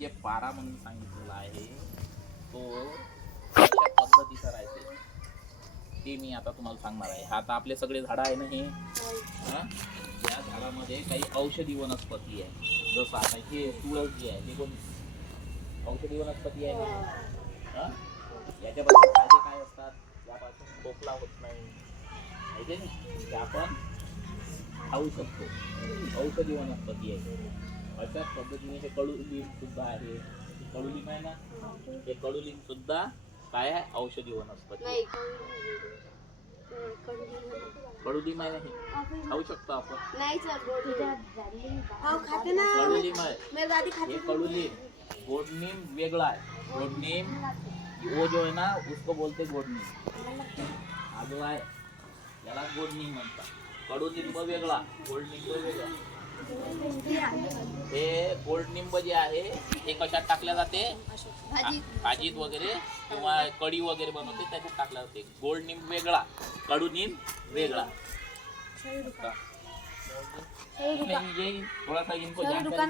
जे पारा म्हणून सांगितलेला आहे तो कशा पद्धतीचा राहते ते मी आता तुम्हाला सांगणार आहे. आता आपले सगळे झाडं आहे ना हे, या झाडामध्ये काही औषधी वनस्पती आहे. जसं आता हे तुळस जे आहे ते कोण औषधी वनस्पती आहे ना. याच्यापासून फायदे काय असतात? यापासून खोकला होत नाही, माहिती आहे, ते आपण खाऊ शकतो, औषधी वनस्पती आहे. अशाच पद्धतीने हे कडुलिंब सुद्धा आहे. कडुलिंब आहे ना, हे कडुलिंब सुद्धा काय आहे? औषधी वनस्पती आहे. कडुलिंब आहे हे खाऊ शकतो आपण. कडुलिंब आहे हे कडुलिंब. गोडनिंब वेगळा आहे. गोडनिंब वो जो है ना उसको बोलते गोडनिंब. हा जो आहे याला गोडनिंब म्हणतात. कडुलिंब वेगळा, गोडनिंब वेगळा. हे गोडनिंब जे आहे हे कशात टाकल्या जाते? भाजीत वगैरे किंवा कढी वगैरे बनवते त्याच्यात टाकल्या जाते. गोडनिंब वेगळा, कडुनिंब वेगळा. थोड़ा सा इनको जानकारी